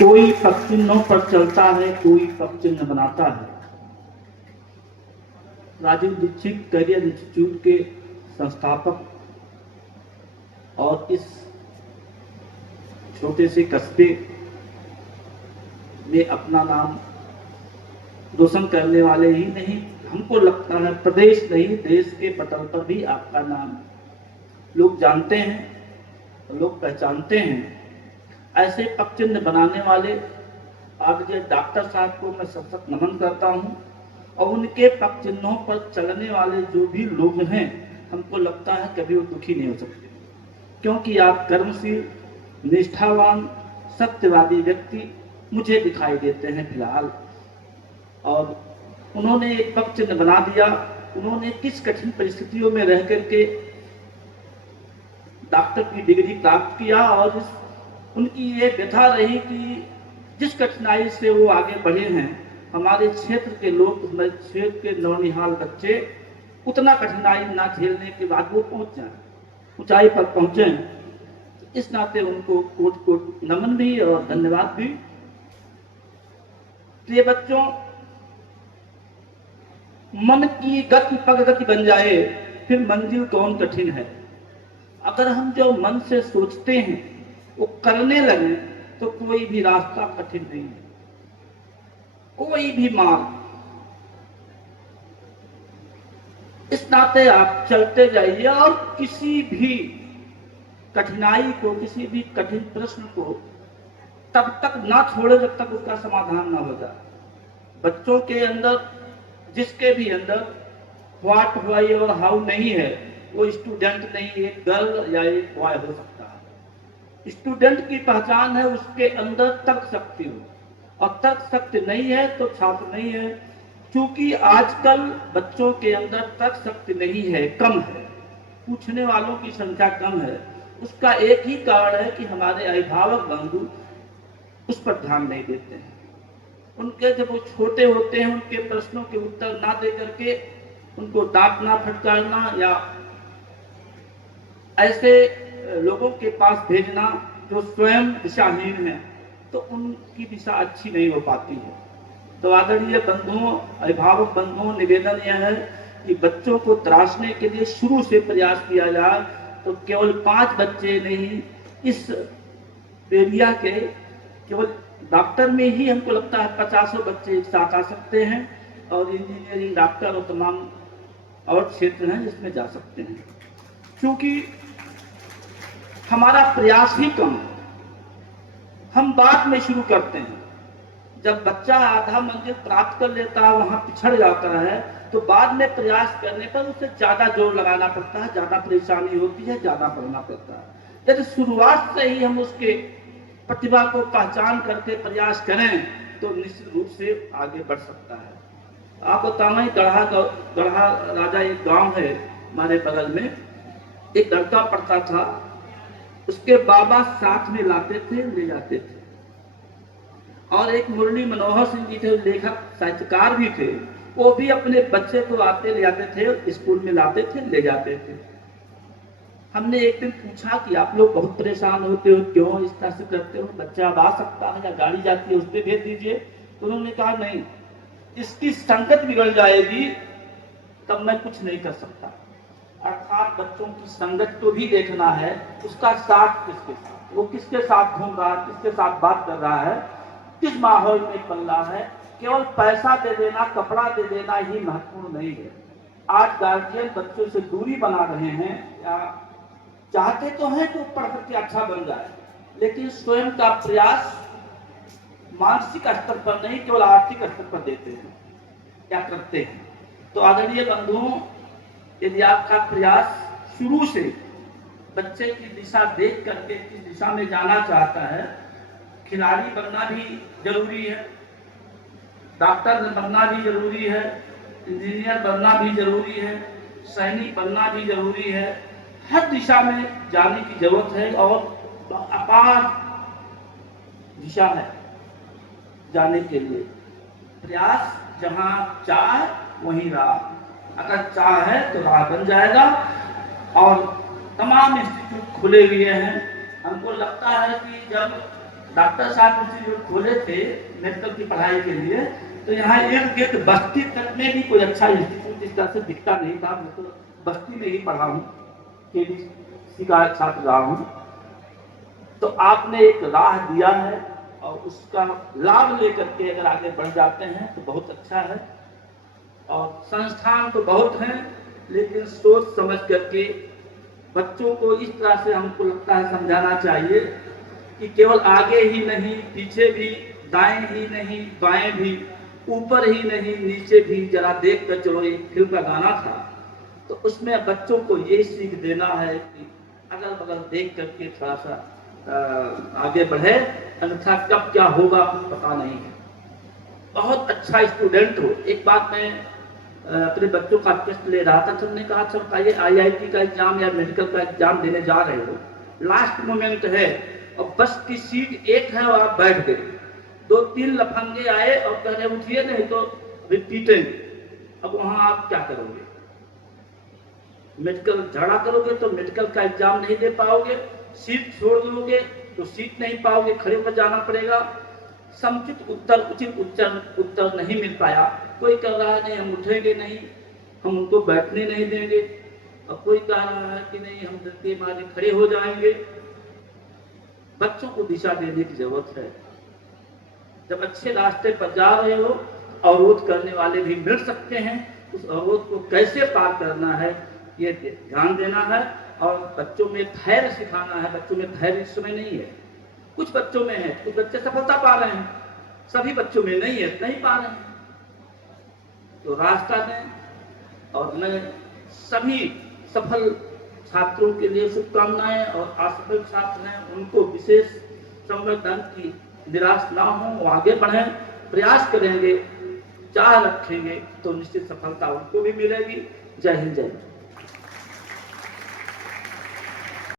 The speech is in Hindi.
कोई पगचिन्हों पर चलता है, कोई पगचिन्ह बनाता है। राजीव दीक्षित करियर इंस्टीट्यूट के संस्थापक और इस छोटे से कस्बे में अपना नाम रोशन करने वाले ही नहीं, हमको लगता है प्रदेश नहीं देश के पटल पर भी आपका नाम लोग जानते हैं, लोग पहचानते हैं। ऐसे पगचिन्ह बनाने वाले आदरणीय डॉक्टर साहब को मैं सशक्त नमन करता हूं और उनके पगचिन्हों पर चलने वाले जो भी लोग हैं, हमको लगता है कभी वो दुखी नहीं हो सकते, क्योंकि आप कर्मशील, निष्ठावान, सत्यवादी व्यक्ति मुझे दिखाई देते हैं फिलहाल। और उन्होंने एक पगचिन्ह बना दिया। उन्होंने किस कठिन परिस्थितियों में रह करके डॉक्टर की डिग्री प्राप्त किया और उनकी ये व्यथा रही कि जिस कठिनाई से वो आगे बढ़े हैं, हमारे क्षेत्र के लोग, हमारे क्षेत्र के नौनिहाल बच्चे उतना कठिनाई ना झेलने के बाद वो पहुंच जाए, ऊंचाई पर पहुंचे। इस नाते उनको कोट कोट नमन भी और धन्यवाद भी। प्रिय बच्चों, मन की गति प्रगति बन जाए फिर मंजिल कौन कठिन है। अगर हम जो मन से सोचते हैं वो करने लगे तो कोई भी रास्ता कठिन नहीं है, कोई भी मार्ग। इस नाते आप चलते जाइए और किसी भी कठिनाई को, किसी भी कठिन प्रश्न को तब तक ना छोड़े जब तक उसका समाधान ना हो जाए। बच्चों के अंदर, जिसके भी अंदर व्हाट, व्हाई और हाउ नहीं है, वो स्टूडेंट नहीं, एक गर्ल या एक बॉय हो सकता है। स्टूडेंट की पहचान है उसके अंदर तर्क शक्ति हो, और तर्क शक्ति नहीं है तो छात्र नहीं है। क्योंकि आजकल बच्चों के अंदर तर्क शक्ति नहीं है, कम है, पूछने वालों की संख्या कम है। उसका एक ही कारण है कि हमारे अभिभावक बंधु उस पर ध्यान नहीं देते हैं। उनके जब वो छोटे होते हैं, उनके प्रश्नों के उत्तर ना दे करके उनको डांटना, फटकारना या ऐसे लोगों के पास भेजना जो स्वयं दिशाहीन है, तो उनकी दिशा अच्छी नहीं हो पाती है। तो आदरणीय बंधुओं, अभिभावक बंधुओं, निवेदन यह है कि बच्चों को तराशने के लिए शुरू से प्रयास किया जाए। तो केवल 5 बच्चे नहीं, इस एरिया के केवल डॉक्टर में ही हमको लगता है 50 बच्चे एक साथ आ सकते हैं, और इंजीनियरिंग, डॉक्टर और तमाम और क्षेत्र हैं जिसमें जा सकते हैं। क्योंकि हमारा प्रयास ही कम है, हम बाद में शुरू करते हैं। जब बच्चा आधा मंजिल प्राप्त कर लेता है, वहां पिछड़ जाता है, तो बाद में प्रयास करने पर उसे ज्यादा जोर लगाना पड़ता है, ज्यादा परेशानी होती है, ज्यादा पढ़ना पड़ता है। यदि शुरुआत से ही हम उसके प्रतिभा को पहचान करके प्रयास करें तो निश्चित रूप से आगे बढ़ सकता है। आपको बताना ही, गढ़ा राजा एक गांव है हमारे बगल में, एक लड़का पढ़ता था, उसके बाबा साथ में लाते थे, ले जाते थे। और एक मुरली मनोहर सिंह जी थे, लेखक साहित्यकार भी थे, वो भी अपने बच्चे को आते ले जाते थे, स्कूल में लाते थे, ले जाते थे। हमने एक दिन पूछा कि आप लोग बहुत परेशान होते हो, क्यों इस तरह से करते हो, बच्चा अब आ सकता है या गाड़ी जाती है उस पर भेज दीजिए। तो उन्होंने कहा नहीं, इसकी संगत बिगड़ जाएगी तब मैं कुछ नहीं कर सकता। अर्थात बच्चों की संगत को भी देखना है, उसका साथ किसके साथ, वो किसके साथ घूम रहा है, किसके साथ बात कर रहा है, किस माहौल में पल रहा है। केवल पैसा दे देना, कपड़ा दे देना ही महत्वपूर्ण नहीं है। आज गार्जियन बच्चों से दूरी बना रहे हैं, या चाहते तो हैं कि वो पढ़ करके अच्छा बन जाए, लेकिन स्वयं का प्रयास मानसिक स्तर पर नहीं, केवल आर्थिक स्तर पर देते हैं, क्या करते हैं। तो आदरणीय बंधुओं, यदि आपका प्रयास शुरू से बच्चे की दिशा देख करके किस दिशा में जाना चाहता है, खिलाड़ी बनना भी जरूरी है, डॉक्टर बनना भी जरूरी है, इंजीनियर बनना भी जरूरी है, सैनिक बनना भी जरूरी है। हर दिशा में जाने की जरूरत है और अपार दिशा है जाने के लिए। प्रयास जहां चाह वहीं राह, अगर चाह है तो राह बन जाएगा। और तमाम इंस्टीट्यूट खुले हुए हैं। हमको लगता है कि जब डॉक्टर साहब इंस्टीट्यूट खोले थे मेडिकल की पढ़ाई के लिए, तो यहाँ इर्द गिर्द बस्ती तक में भी कोई अच्छा इंस्टीट्यूट इस तरह से दिखता नहीं था। मैं तो बस्ती में ही पढ़ा हूँ, KBC का छात्र रहा हूँ। तो आपने एक राह दिया है और उसका लाभ लेकर के अगर आगे बढ़ जाते हैं तो बहुत अच्छा है। और संस्थान तो बहुत हैं, लेकिन सोच समझ करके बच्चों को इस तरह से हमको लगता है समझाना चाहिए कि केवल आगे ही नहीं, पीछे भी, दाएं ही नहीं, बाएं भी, ऊपर ही नहीं, नीचे भी जरा देख कर चलो। एक फिल्म का गाना था, तो उसमें बच्चों को ये सीख देना है कि अगल बगल देख करके थोड़ा सा आगे बढ़े, अन्यथा कब क्या होगा पता नहीं है। बहुत अच्छा स्टूडेंट हो। एक बात मैं अपने बच्चों का टेस्ट ले रहा था, तो हमने कहा चल बताइए IIT का एग्जाम या मेडिकल का एग्जाम देने जा रहे हो, लास्ट मोमेंट है और बस की सीट एक है और आप बैठ गए, 2-3 लफंगे आए और कह रहे उठिए नहीं तो पीटेंगे। अब वहां आप क्या करोगे? मेडिकल झगड़ा करोगे तो मेडिकल का एग्जाम नहीं दे पाओगे, सीट छोड़ दोगे तो सीट नहीं पाओगे, खड़े होकर जाना पड़ेगा। समुचित उत्तर, उचित उत्तर नहीं मिल पाया। कोई कह रहा है नहीं हम उठेंगे नहीं, हम उनको बैठने नहीं देंगे, और कोई कह रहा है कि नहीं हम डर के मारे खड़े हो जाएंगे। बच्चों को दिशा देने की जरूरत है। जब अच्छे रास्ते पर जा रहे हो, अवरोध करने वाले भी मिल सकते हैं, उस अवरोध को कैसे पार करना है ये ध्यान देना है और बच्चों में धैर्य सिखाना है। बच्चों में धैर्य इस समय नहीं है, कुछ बच्चों में है, कुछ बच्चे सफलता पा रहे हैं, सभी बच्चों में नहीं है, नहीं पा रहे हैं। तो रास्ता दें। और मैं सभी सफल छात्रों के लिए शुभकामनाएं, और असफल छात्र हैं उनको विशेष संवर्धन की निराश ना हो, वो आगे बढ़ें, प्रयास करेंगे, चाह रखेंगे तो निश्चित सफलता उनको भी मिलेगी। जय हिंद, जय भारत।